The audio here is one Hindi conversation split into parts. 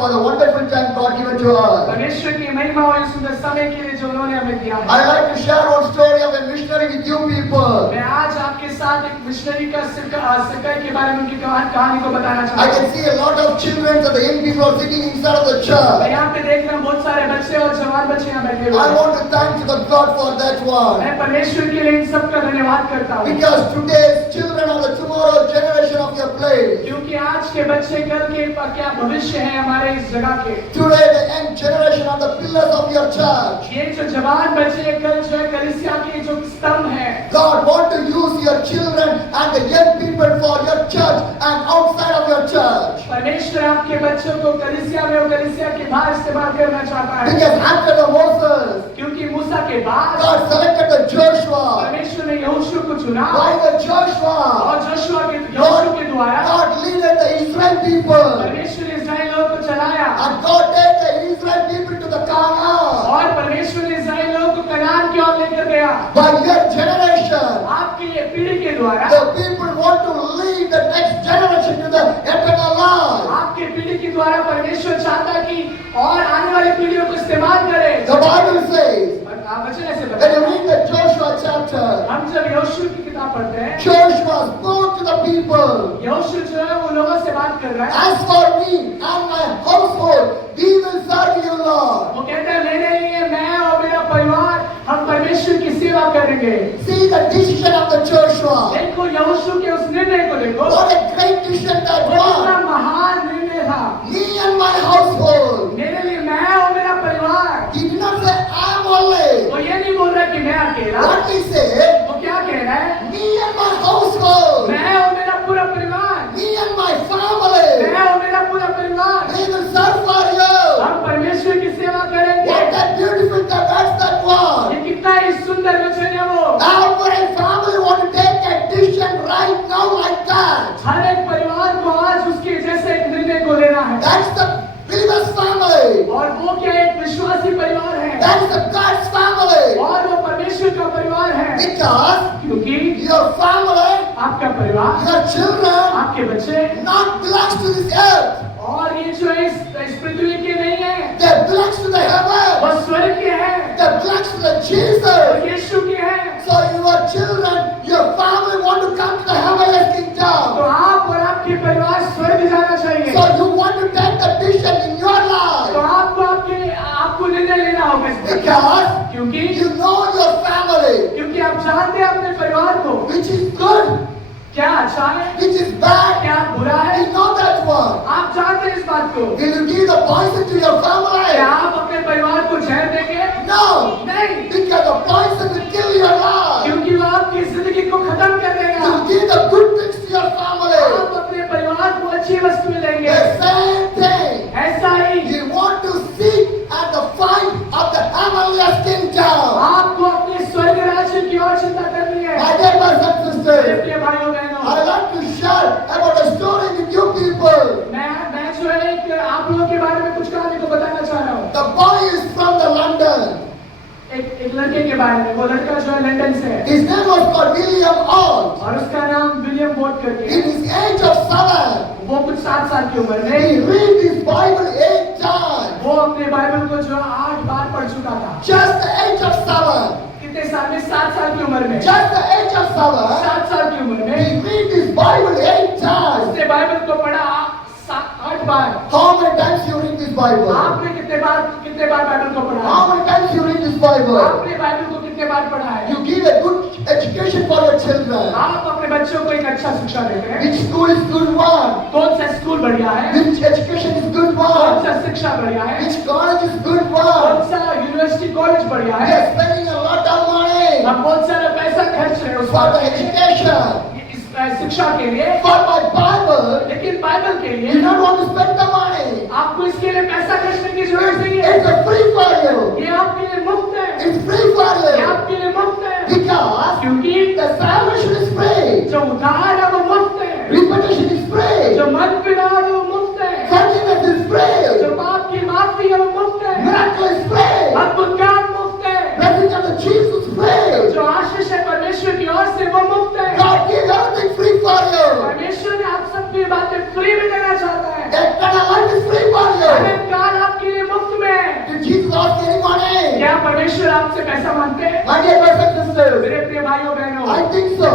for the wonderful time God given to us. परमेश्वर की महिमा हो इस सुंदर समय के लिए जो उन्होंने हमें दिया है। I like to share one story of a missionary with you people. मैं आज आपके साथ एक मिशनरी का सिक्का के बारे में उनकी कहानी को बताना चाहता I हूँ। can see a lot of children and the young people are sitting inside of the church. मैं यहाँ पे देख रहा हूँ बहुत सारे बच्चे और जवान बच्चे यहाँ बैठे हुए I हैं। want to thank the God for that one. मैं परमेश्वर के लिए इन सब का धन्यवाद करता हूँ। Because today's children are the tomorrow generation of your place. क्योंकि आज के बच्चे कल के क्या भविष्य है हमारे इस जगह के। Today the young generation are the pillars of your church. ये जो जवान बच्चे कल जो है कलीसिया के जो स्तंभ हैं। God want to use your children and the young people for your church and outside of your church. परमेश्वर आपके बच्चों को कलीसिया में और कलीसिया के बाहर इस्तेमाल करना चाहता है। Because after the Moses, क्योंकि मूसा के बाद God selected the Joshua. परमेश्वर ने यहोशू को चुना By the Joshua, और यहोशू के द्वारा God leaded the Israel people. परमेश्वर ने इस्राएल लोगों को चलाया And God led the Israel people to the Canaan. और परमेश्वर ने इस्राएल लोगों को कनान की ओर लेकर गया। By your generation, आपकी ये पीढ़ी के द्वारा the people want to lead the next generation to the eternal life. आपके पीढ़ी के द्वारा परमेश्वर चाहता है कि और आने वाली पीढ़ियों को इस्तेमाल करे। The Bible says, वचन ऐसे when बताता you है। read the Joshua chapter, हम जब यहोशू की किताब पढ़ते हैं Joshua spoke to the people. यहोशू जो है वो लोगों से बात कर रहा है। As for me and my household, we will serve you, Lord. वो कहता है मेरे लिए मैं और मेरा परिवार हम परमेश्वर की सेवा करेंगे। See the decision of the Joshua. देखो यहोशू के उस निर्णय को देखो। What a great decision that वो कितना was. महान निर्णय था। Me and my household. मेरे लिए मैं और मेरा परिवार। He did not say I am only. वो ये नहीं बोल रहा कि मैं अकेला। What he said, वो क्या कह रहा है? me and my household. मैं और मेरा पूरा परिवार। Me and my family. मैं और मेरा पूरा परिवार। We will serve for you. हम परमेश्वर की सेवा करेंगे। What a beautiful words that was. ये कितना ही सुंदर वचन है वो। Now for a family want to take a decision right now like that. हर एक परिवार को आज उसके जैसे एक निर्णय को लेना है। That's the believer's family. और वो क्या एक विश्वासी परिवार है। That's the God's family. और वो परमेश्वर का परिवार है। Because क्योंकि your family, आपका परिवार, your children, आपके बच्चे not belongs to this earth. और ये जो इस पृथ्वी के नहीं है, They belongs to the heaven. वो स्वर्ग के हैं। They belongs to the Jesus. और यीशु के हैं। So your children, your family want to come to the heavenly तो kingdom. आप और आपके परिवार स्वर्ग जाना चाहिए। So you want to take the decision in your तो life. आपको निर्णय लेना होगा इसमें। Because क्योंकि you know your family, आप जानते हैं अपने परिवार को which is good, क्या अच्छा है, which is bad. क्या बुरा है। You know that one. आप जानते हैं इस बात को। Will you give the poison to your क्या family? आप अपने परिवार को जहर देंगे? No. नहीं, Because the poison will kill your life. क्योंकि वो आपकी जिंदगी को खत्म कर देगा। You give the good things to your family. आप अपने परिवार को अच्छी वस्तुएं देंगे। The same thing. ऐसा ही You want to seek at the fight of the heavenly kingdom. आपको अपने स्वर्ग राज्य की ओर चिंता करनी है। My dear brothers and मेरे sisters, प्रिय भाइयों बहनों, I like to share about a story with you people. मैं जो है एक आप लोगों के बारे में कुछ कहानी को बताना चाह रहा हूँ। The boy is from the London. एक लड़के के बारे में। वो लड़का जो है लंदन से है His name was called William Alt. और उसका नाम विलियम बोट करके है। In his age of 7, वो कुछ 7 साल की उम्र he में read his Bible 8 times. वो अपने बाइबल को जो 8 बार पढ़ चुका था। Just the age of 7. कितने साल में? 7 साल की उम्र में। Just the age of 7. 7 साल की उम्र में He read his Bible 8 times. उसने बाइबल को पढ़ा 8 बार। How many times you read this Bible? आपने कितने बार बाइबल को पढ़ा? How many times you read this Bible? आपने बाइबल को कितने बार पढ़ा है? You give a good education for your children. आप अपने बच्चों को एक अच्छा शिक्षा देते हैं। Which school is good one? कौन सा स्कूल बढ़िया है? Which education is good कौन one? सा शिक्षा बढ़िया है? Which college is good कौन one? सा यूनिवर्सिटी कॉलेज बढ़िया We है? are spending a lot of money हम बहुत सारा पैसा खर्च रहे हैं उस for the बात education. इस शिक्षा के लिए। For my Bible, लेकिन बाइबल के you लिए don't want to spend the money. आपको इसके लिए पैसा खर्चने की जरूरत नहीं है। It's a free for you. ये आपके लिए मुफ्त है। It's free for ये you. आपके लिए मुफ्त है। Because क्योंकि the salvation is free. जो उद्धार है वो मुफ्त है। Repetition is free. जो मन फिराव है वो मुफ्त है। Forgiveness is free. जो पाप की माफी है वो मुफ्त है। Miracle is free. अद्भुत काम मुफ्त है। Blessing of the Jesus is free. जो आशीष है परमेश्वर की ओर से वो मुफ्त है। God gives everything free for you. परमेश्वर ने आप सबकी बातें फ्री में देना चाहता है। Eternal life is free for you. ऐसा मानते हैं? My dear brothers and sisters, मेरे प्रिय भाइयों बहनों, I think so.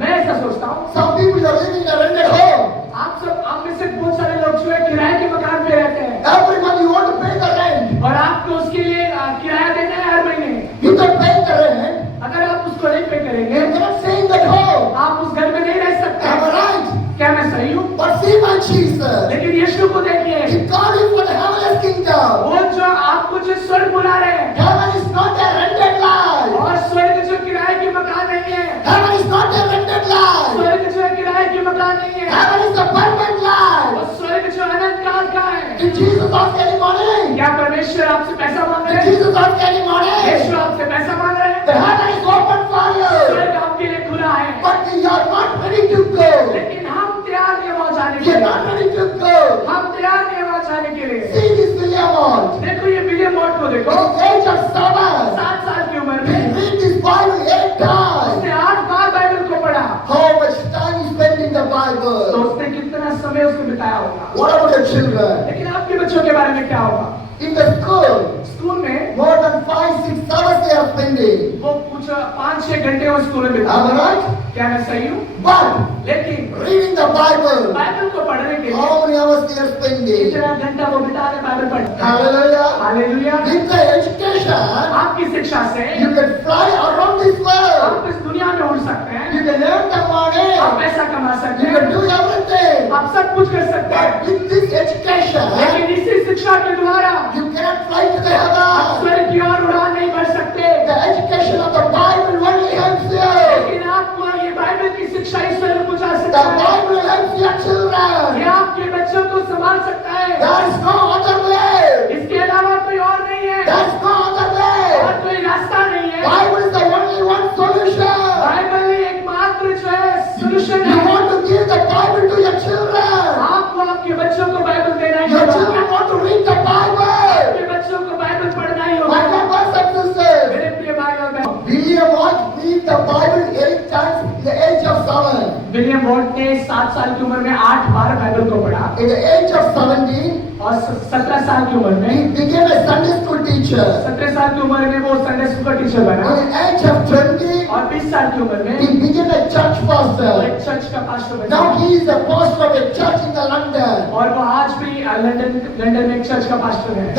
मैं ऐसा सोचता हूँ। Some people are living in a rented home. आप में से बहुत सारे लोग जो है किराए के मकान पे रहते हैं Every month you want to pay the rent. और आपको उसके लिए किराया देना है हर महीने। You can pay the rent. अगर आप उसको नहीं पे करेंगे, You cannot stay in that home. आप उस घर में नहीं रह सकते। Am I right? क्या मैं सही हूँ? But see my Jesus. लेकिन यीशु को देखिए, He called you for the heavenly kingdom. वो जो आपको जो स्वर्ग बुला रहे हैं, Heaven is not a rented life. और स्वर्ग जो किराए के मकान नहीं है, Heaven is not a rented life. स्वर्ग जो है किराए के मकान नहीं है, Heaven is a permanent वो life. स्वर्ग जो अनंत काल का है। Did Jesus ask any money? क्या परमेश्वर आपसे पैसा मांग रहे Did हैं? Jesus ask any money? यीशु आपसे पैसा मांग रहे हैं? The heaven is open for you. स्वर्ग आपके लिए खुला है, But we are not ready to go. लेकिन हम तैयार नहीं वहाँ जाने We के are लिए। not ready to go. हम तैयार नहीं वहाँ जाने के लिए। See this William Ward. देखो ये विलियम वॉट को देखो, At the age of 7, 7 साल की उम्र he में read this Bible 8 times. उसने 8 बार बाइबल को पढ़ा। How much time he spent in the तो Bible? उसने कितना समय उसमें बिताया होगा। What about the children? लेकिन आपके बच्चों के बारे में क्या होगा? In the school, स्कूल में more than 5-6 hours they are spending. वो कुछ 5-6 घंटे वो स्कूल में Am I बिताते। right? क्या मैं सही हूँ? But लेकिन reading the Bible, बाइबल को पढ़ने के लिए how many hours they are spending? कितना घंटा वो बिताते बाइबल पढ़ते हैं। Hallelujah. Hallelujah. With the education, आपकी शिक्षा से you can fly around this world. आप इस दुनिया में उड़ सकते हैं, You can earn the money. आप पैसा कमा सकते You can हैं, do everything. आप सब कुछ कर सकते हैं। But with this education, लेकिन इसी शिक्षा के द्वारा you cannot fly to the आप heaven. स्वर्ग की ओर उड़ान नहीं भर सकते। The education of the Bible only helps you. लेकिन आपको ये बाइबल की शिक्षा इस स्वर्ग को जा The सकता है। Bible helps your children. ये आपके बच्चों को संभाल सकता है। There is no other way. इसके अलावा कोई और नहीं है, There is no other और way. कोई रास्ता नहीं है। Bible is the only one solution. Bible ही एकमात्र जो है सोल्यूशन You है। want to give the Bible to your children. आपको आपके बच्चों को बाइबल देना ही Your होगा। children want to read the Bible. आपके बच्चों को बाइबल पढ़ना ही My होगा। dear brothers and sisters, मेरे प्रिय भाई और बहन, William Ward read the Bible 8 times at the age of 7. William what ने 7 साल की उम्र में 8 बार बाइबल को पढ़ा At the age of 17, और 17 साल की उम्र he में became a Sunday school teacher. 17 साल की उम्र में वो संडे स्कूल का टीचर बना At the age of 20, और 20 साल की उम्र में he became a church वो pastor. एक चर्च का पास्टर बना Now he is a pastor of a church in the London. और वो आज भी लंदन में एक चर्च का पास्टर है।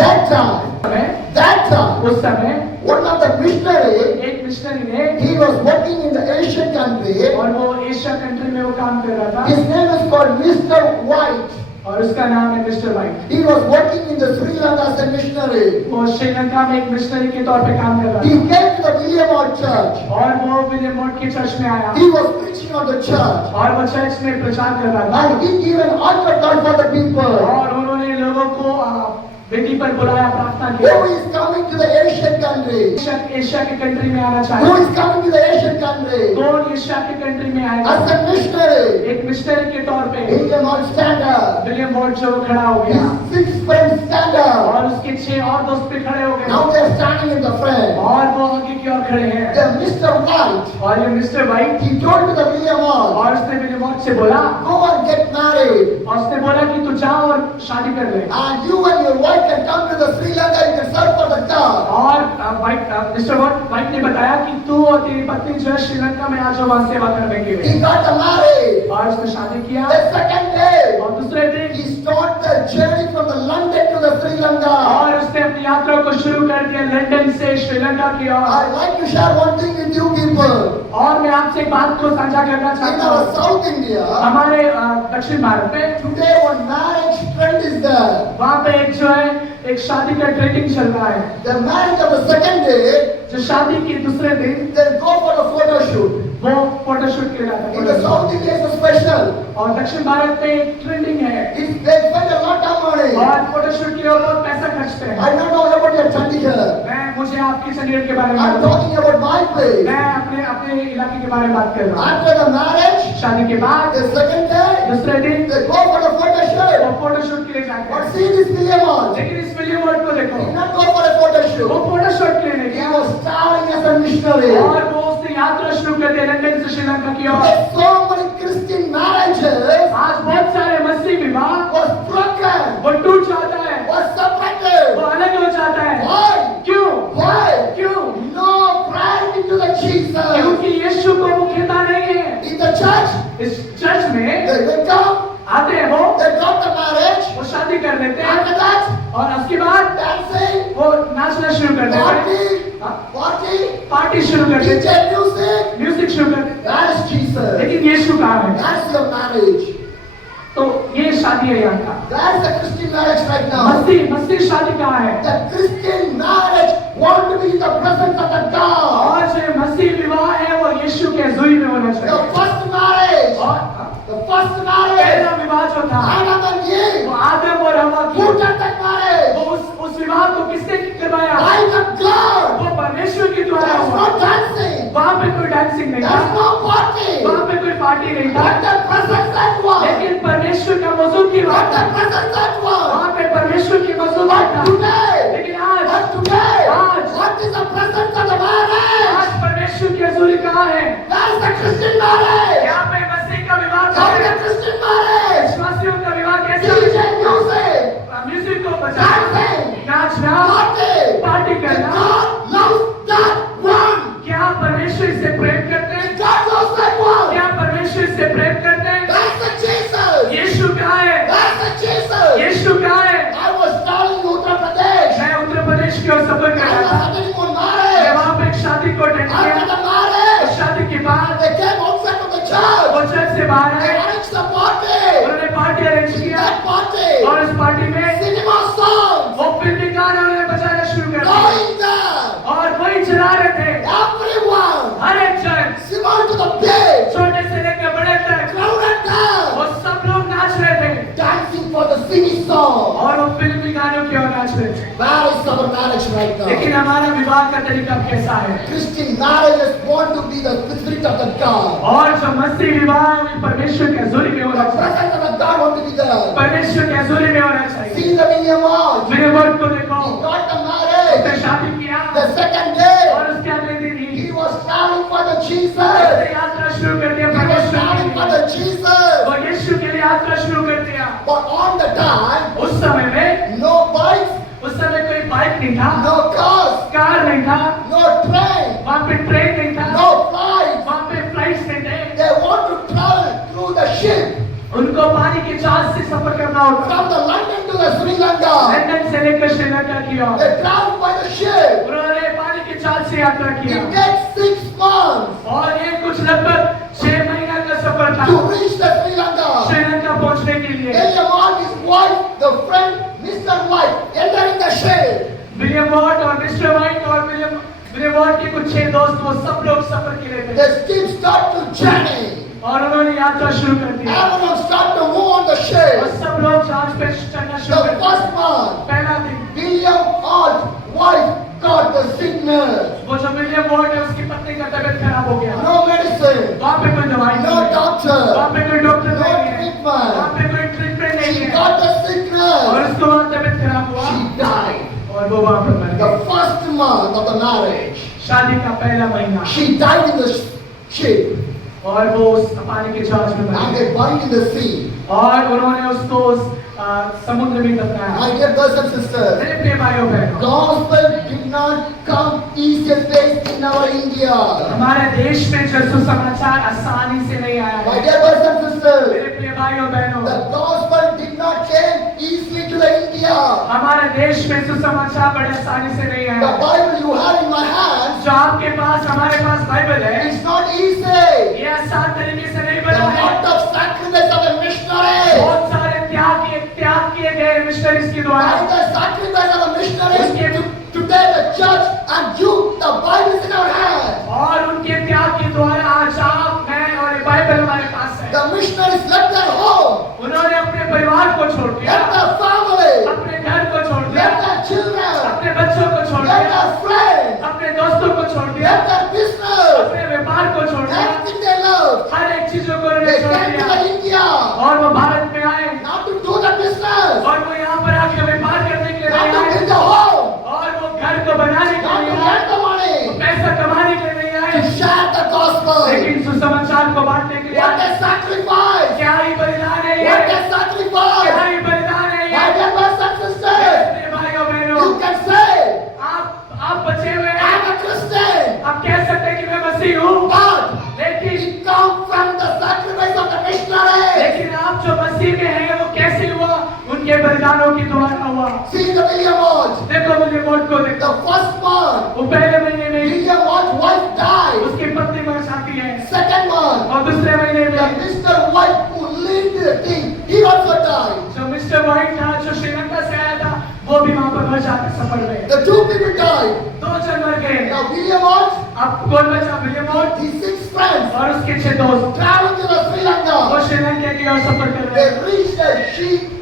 That time, उस समय one of the missionary, एक मिशनरी ने he was working in the Asian country. और वो एशिया कंट्री में वो काम कर रहा था His name is called Mr. White. और उसका नाम है mister white. He was working in the Sri Lanka as a missionary. वो श्रीलंका में एक मिशनरी के तौर पे काम कर रहा He came to the William Ward church. था और वो विलियम वॉट के चर्च में आया He was preaching on the church. और वो चर्च में प्रचार कर रहा था And he gave an altar call for the people. और उन्होंने लोगों को वेदी पर बुलाया, प्रार्थना Who की। is coming to the Asian country? Asia के कंट्री में आना Who चाहिए। is coming to the Asian country? कौन एशिया के कंट्री में आएगा? As a missionary. एक मिशनरी के तौर पे William Ward stand up. William what जो खड़ा हो गया His 6 friends stand up. और उसके 6 और दोस्त भी खड़े हो गए Now they are standing in the front. और वो आगे की ओर खड़े हैं The Mr. White, और ये mister white he told to the William Ward, और उसने विलियम वॉट से बोला go and get married. और उसने बोला कि तू जा और शादी कर ले And you and your wife can come to the Sri Lanka, you can serve for the God. और मिस्टर वाइट ने बताया कि तू और तेरी पत्नी जो है श्रीलंका में आ जाओ वहाँ सेवा करने के लिए He got married. और उसने शादी किया The second day, और दूसरे दिन he started the journey from the London to the Sri Lanka. और उसने अपनी यात्रा को शुरू कर दिया लंदन से श्रीलंका की ओर। I'd like to share one thing with you people. और मैं आपसे एक बात को साझा करना In चाहता our हूँ। South India, हमारे दक्षिण भारत में today one marriage trend is there. वहाँ पे एक जो है एक शादी का ट्रेंडिंग चल रहा है। The marriage of the second day, जो शादी के दूसरे दिन they go for a photo shoot. वो फोटोशूट के In the लिए South India, it's a special. और दक्षिण भारत में एक ट्रेंडिंग है They spend a lot of money. और फोटोशूट के लिए वो बहुत पैसा खर्चते हैं। I don't know about your Chandigarh. मुझे आपकी चंडीगढ़ के बारे में I'm बताओ। talking about my place. मैं अपने अपने इलाके के बारे में बात कर रहा हूँ। After the marriage, शादी के बाद the second day, दूसरे दिन they go for a photo shoot. वो फोटोशूट के लिए जाते But हैं। see this William Ward. लेकिन इस विलियम वॉट को देखो, He did not go for a photo वो shoot. फोटोशूट के लिए नहीं He गया was traveling as a missionary. और वो उसने यात्रा शुरू कर दी लंदन से श्रीलंका की ओर। There's so many Christian marriages आज बहुत सारे मसीह विवाह was broken, वो टूट जाता है, was separated. वो अलग हो जाता है। Why? क्यों? Why? क्यों? No. और उसके बाद dancing, वो नाचना शुरू कर देते, पार्टी शुरू कर DJ देते, music. म्यूजिक शुरू कर देते। That is Jesus. लेकिन यीशु कहाँ है? That's your marriage. तो ये शादी है यहाँ का। That's the Christian marriage right now. मसीह शादी कहाँ है? The Christian marriage want to be in the presence of the God. और जो मसीह विवाह है वो यीशु के हुजूरी में होना The चाहिए। first marriage. और The first marriage. पहला विवाह जो था Adam and Eve. वो आदम और हवा की, Who did that marriage? वो उस विवाह को किसने करवाया? By the God. वो परमेश्वर के द्वारा There's हुआ। no dancing. वहाँ पे कोई डांसिंग नहीं There's था, no party. वहाँ पे कोई पार्टी नहीं था, But the presence that was. लेकिन परमेश्वर का मौजूदगी वहाँ But था। the presence that was. वहाँ पे परमेश्वर की मौजूदगी था। But today. लेकिन आज But today. आज What is the presence of the marriage? आज परमेश्वर की हजूरी कहाँ है? That's the Christian marriage. यहाँ पे मसीह का विवाह That's कहाँ the है? Christian marriage. विश्वासियों का विवाह कैसा DJ है? music. म्यूजिक को बजाना, नाचना, Party. पार्टी करना। God loves that one. क्या परमेश्वर से प्रेम करते हैं? God loves that one. क्या परमेश्वर से प्रेम करते हैं? That's the Jesus. यीशु कहाँ है? That's the Jesus. यीशु कहाँ है? I was traveling to Uttar Pradesh. मैं उत्तर प्रदेश की ओर सफर कर I रहा was था। attending one मैं marriage. वहाँ पे एक शादी को अटेंड After किया। the marriage, शादी के बाद they came outside of the वो church. चर्च से बाहर They आए, arranged the party. उन्होंने पार्टी अरेंज किया That party. और उस पार्टी में Cinema songs. वो फिल्मी गाने उन्होंने बजाना शुरू कर दिया Going there. और वही चला रहे थे। Everyone. हर एक जन, Similar to the pig. छोटे से लेकर बड़े तक, Crowded down. वो सब लोग नाच रहे थे Dancing for the singing song. और वो फिल्मी गानों की ओर नाच रहे थे। That is our marriage right now. लेकिन हमारा विवाह का तरीका कैसा है? Christian marriages want to be the spirit of the God. और जो मसीह विवाह है वो परमेश्वर के हजूरी में होना The चाहिए। presence of the God want to be there. परमेश्वर के हजूरी में होना चाहिए। See the William Ward. मेरे वर्ग को देखो, He got the उसने marriage. शादी किया The second day, और उसके अगले दिन ही he was traveling for the Jesus. उसने He यात्रा शुरू कर दिया was परमेश्वर traveling के for लिए। the Jesus. वो यीशु के लिए यात्रा शुरू कर दिया। But on the time, उस समय में, no bikes, उस समय कोई बाइक नहीं था, no cars, कार नहीं था, no train, वहाँ पे ट्रेन नहीं था, no flights. वहाँ पे फ्लाइट्स नहीं थे। They want to travel through the ship उनको पानी के जहाज से सफर करना होता, from the London to the Sri Lanka. London से लेकर श्रीलंका की ओर। They travel by the ship. उन्होंने पानी के जहाज से यात्रा It किया takes 6 months और ये कुछ लगभग 6 महीना का सफर था to reach the Sri Lanka. Sri Lanka पहुंचने के लिए। William Ward, his wife, the friend, Mr. White, entering the ship. William what और मिस्टर वाइट और विलियम वॉट के कुछ 6 दोस्त, वो सब लोग सफर के लिए थे The ship start to journey. और उन्होंने यात्रा शुरू कर दी Everyone start to move on the और ship. सब लोग जहाज पे चढ़ना शुरू The कर दिया। first one, पहला दिन William Ward, wife, got the sickness. वो जो विलियम वॉट है उसकी पत्नी का तबीयत खराब हो गया। No medicine, वहाँ पे कोई दवाई no नहीं है, doctor, वहाँ पे कोई डॉक्टर no नहीं है, treatment. वहाँ पे कोई ट्रीटमेंट नहीं She है got the और sickness. उसको वहाँ तबीयत खराब हुआ She died. और वो वहाँ पे मर The गई। first month of the marriage, शादी का पहला महीना she died in the ship और वो उस पानी के जहाज में मर and गई they buried in the sea. और उन्होंने उसको उस समुद्र में दफनाया। My dear brothers and sisters, मेरे प्रिय भाइयों बहनों, gospel did not come easiest days in our India. हमारे देश में जो सुसमाचार आसानी से नहीं आया My है। dear brothers and sisters, मेरे प्रिय भाइयों बहनों, the gospel did not came easily to the India. हमारे देश में सुसमाचार बड़े आसानी से नहीं आया The है। Bible you have in my hands, जो आपके पास, हमारे पास बाइबल है, it's not easy. ये आसान तरीके से नहीं The बना है। lot of sacrifice of a missionary. बहुत सारे त्याग किए गए मिशनरीज के द्वारा। By the sacrifice of a missionary, उसके today the church and you, the Bible is in our hands. और उनके त्याग के द्वारा आज आप, मैं और ये बाइबल हमारे पास है। The missionaries left their home, उन्होंने अपने परिवार को छोड़ दिया, left their family, अपने घर को छोड़ दिया, left their children, अपने बच्चों को छोड़ left दिया, their friends, अपने दोस्तों को छोड़ दिया, left their business, अपने व्यापार को छोड़ दिया, everything they loved. हर एक चीजों को They उन्होंने छोड़ came to दिया the India, और वो भारत में आए not to do the business, और वो यहाँ पर आके व्यापार करने के लिए not to नहीं build आए the home, और वो घर को बनाने के not लिए to नहीं आए, get the money, पैसा कमाने के लिए नहीं to आए, share the gospel. लेकिन सुसमाचार को बांटने के लिए What आए। a sacrifice! क्या ही बलिदान है ये, What a sacrifice! क्या ही बलिदान है ये, My इंसानों के द्वारा हुआ। See the William Watch. देखो विलियम वॉट को देखो, The first month, वो पहले महीने में ही William Watt's wife died. उसकी पत्नी मर जाती है, Second month, और दूसरे महीने the में Mr. White who lead the thing, he also died. जो मिस्टर व्हाइट था, जो श्रीलंका से आया था, वो भी वहां पर मर जाते सफर में। The two people died. दो जन मर गए। Now William Watt, अब कौन बचा? विलियम वॉट his 6 friends, और उसके 6 दोस्त, traveled to the Sri वो Lanka. श्रीलंका की ओर सफर कर रहे They हैं, reached the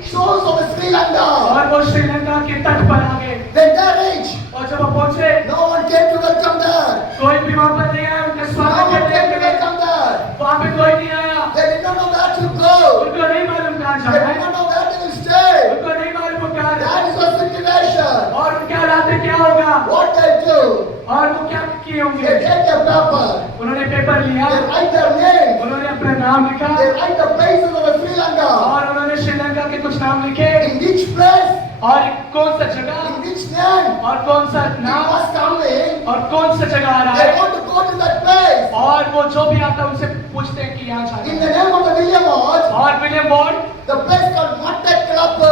shores of Sri Lanka. और वो श्रीलंका के तट पर आ गए। When they reached, और जब वो पहुंचे, no one came to welcome them. कोई भी वहां पर नहीं आया उनका No स्वागत one करने came के to लिए। welcome them. वहां पे कोई नहीं आया, They did not know where to go. उनको नहीं मालूम कहाँ They जाना did है, not know where they will stay. उनको नहीं मालूम वो कहाँ That जाना is the situation. है, और क्या रात क्या होगा, What they do, और वो क्या किए होंगे। they take a paper, उन्होंने पेपर लिया, they write their name, उन्होंने अपना नाम लिखा, they write the places of Sri Lanka, और उन्होंने श्रीलंका के कुछ नाम लिखे, in which place, और कौन सा जगह, in which name, और कौन सा he नाम, was coming. और कौन सा जगह आ रहा They है, want to go to that place. और वो जो भी आता है उनसे पूछते हैं कि यहाँ जाना In है। the name of the William Watch, और William what, the place called Matte Club.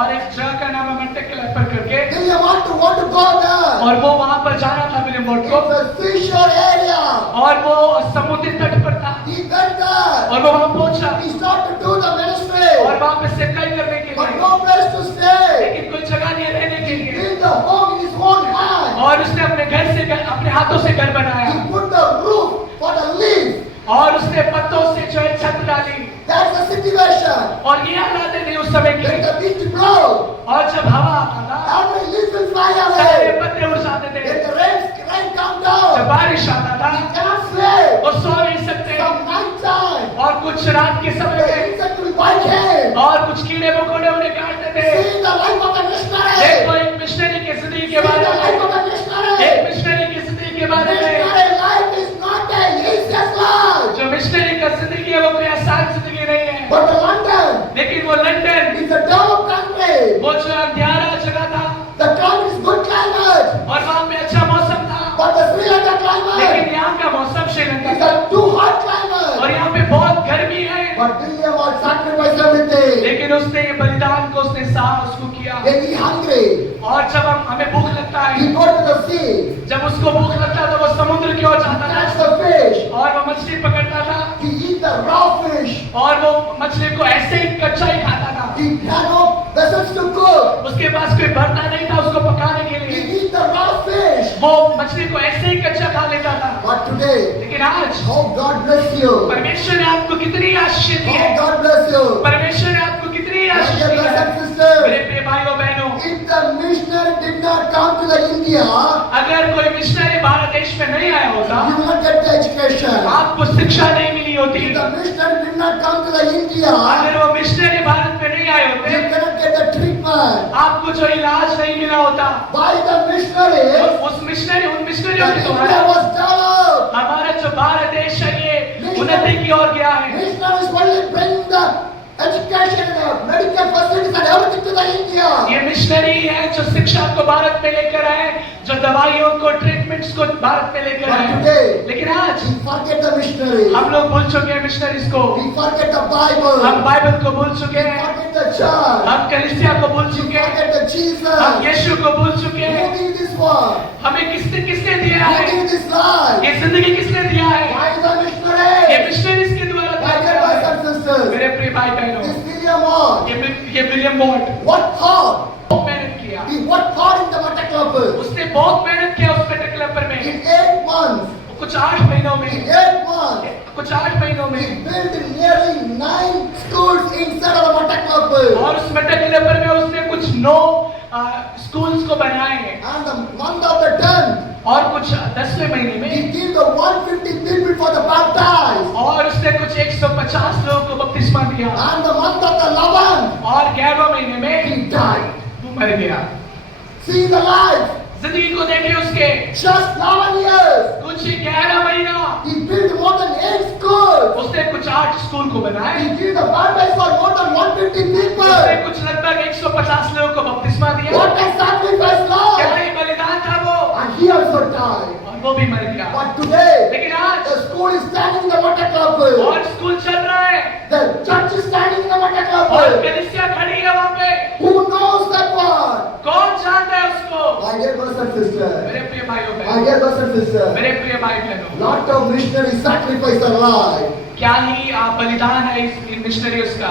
और एक जगह का नाम है मट्टे के लेपर करके, William want to go there. और वो वहां पर जाना था विलियम वॉट को, It's a seashore area. और वो समुद्री तट पर था, He went there. और वो वहां पहुंचा, He started to do the ministry. और वहां पे सेवकाई करने के But लिए, no place to stay. लेकिन कोई जगह नहीं है रहने के He लिए, built the home in his own hand. और उसने अपने घर से अपने हाथों से घर बनाया, He put the roof for the leaf. और उसने पत्तों से जो है छत डाली, That's the situation. और ये हालातें नहीं उस समय की, Let the wind blow. और जब हवा आता था Every leaf will fly सारे away. पत्ते उड़ जाते थे, Let the rain come जब down. बारिश आता था He cannot sleep. वो सो नहीं सकते, Some night time. और कुछ रात के समय The में, insect will bite him. और कुछ कीड़े मकोड़े उन्हें काटते थे। See the life of a missionary. देखो एक मिशनरी की जिंदगी See के the बारे life में, of a missionary. एक मिशनरी की जिंदगी के बारे में, Missionary life is not a easiest life. जो मिशनरी का जिंदगी है वो कोई आसान जिंदगी नहीं है, But the London लेकिन वो London, is a developed country. वो जो अंधियारा जगह था, The climate is good climate. और वहाँ पे अच्छा मौसम था, But the Sri Lanka climate लेकिन यहाँ का मौसम श्रीलंका is का, a too hot climate. और यहाँ पे बहुत गर्मी है, But William was sacrificed everything. लेकिन उसने ये बलिदान को उसने उसको किया। When he hungry, और जब हमें भूख लगता है, he go to the sea. जब उसको भूख लगता है तो वो समुद्र की ओर जाता Catch था, the fish. और वो मछली पकड़ता था, He eat the raw fish. और वो मछली को ऐसे ही कच्चा ही खाता था, He had no vessels to cook. उसके पास कोई बर्तन नहीं था उसको पकाने के He लिए, eat the raw fish. वो मछली को ऐसे ही कच्चा खा लेता था। But today, लेकिन आज how God bless you. परमेश्वर ने आपको कितनी आशीष दी है, How God bless you. परमेश्वर ने आपको कितनी My Ashish dear the brothers है। and sisters, मेरे प्रिय भाइयों बहनों, if the missionary did not come to the India, अगर कोई मिशनरी भारत देश में नहीं आया होता, you will not get the education. आपको शिक्षा नहीं मिली होती, If the missionary did not come to the India, अगर वो मिशनरी भारत में नहीं आए you होते, cannot get the treatment. आपको जो इलाज नहीं मिला होता, By the missionary, उस मिशनरी उन the मिशनरियों के India द्वारा was developed. हमारा जो भारत देश है ये उन्नति की ओर गया है। Missionaries only bring the education, the medical facilities and everything to the India. ये मिशनरी है जो शिक्षा को भारत में लेकर आए, जो दवाइयों को ट्रीटमेंट्स को भारत में लेकर But आए। today, लेकिन आज we forget the missionary. हम लोग भूल चुके हैं मिशनरीज को, We forget the Bible. हम बाइबल को भूल चुके We हैं, forget the church. हम कलीसिया को भूल We चुके हैं, forget the हम Jesus. यीशु को भूल चुके Who हैं। did this one? हमें किसने किसने दिया Who है, did this life? ये जिंदगी किसने दिया है? Why the ये missionary? मिशनरीज के द्वारा My दिया dear गया brothers है। and sisters, मेरे प्रिय भाई बहनों, this William Ward, ये विलियम वॉट what hard? बहुत मेहनत किया, He worked hard in the Matta Club. उसने बहुत मेहनत किया उस पेट क्लबर में। In 8 months, कुछ 8 महीनों in में, 8 months, कुछ 8 महीनों he में, built nearly 9 schools inside of the Matta Club. और उस मेटा क्लबर में उसने कुछ 9 स्कूल्स को बनाए हैं, And the month of the 10th, और कुछ 10वें महीने he में, gave the 150 people for the baptized. और उसने कुछ 150 लोगों को बपतिस्मा दिया, And the month of the 11th, और 11वें महीने में he died. वो मर गया। See the life. जिंदगी को देखिए उसके, Just 11 years. कुछ 11 महीना He built more than 8 schools. उसने कुछ 8 स्कूल को बनाए, He gave the baptized for more than 150 उसने people. कुछ लगभग 150 लोगों को बपतिस्मा दिया। What a sacrifice, क्या Lord. ही बलिदान था वो, And he also died. और वो भी मर गया। But today, लेकिन आज the school is standing in the Matta Club. और स्कूल चल रहा है, The church is standing in the Matta और Club. कलीसिया खड़ी है वहाँ पे, Who knows My dear brothers and sisters, मेरे प्रिय भाइयों my बहनों, dear brothers and sisters, मेरे प्रिय भाई बहनों, lot of missionaries sacrifice their life. क्या ही बलिदान है इस इन मिशनरीज का।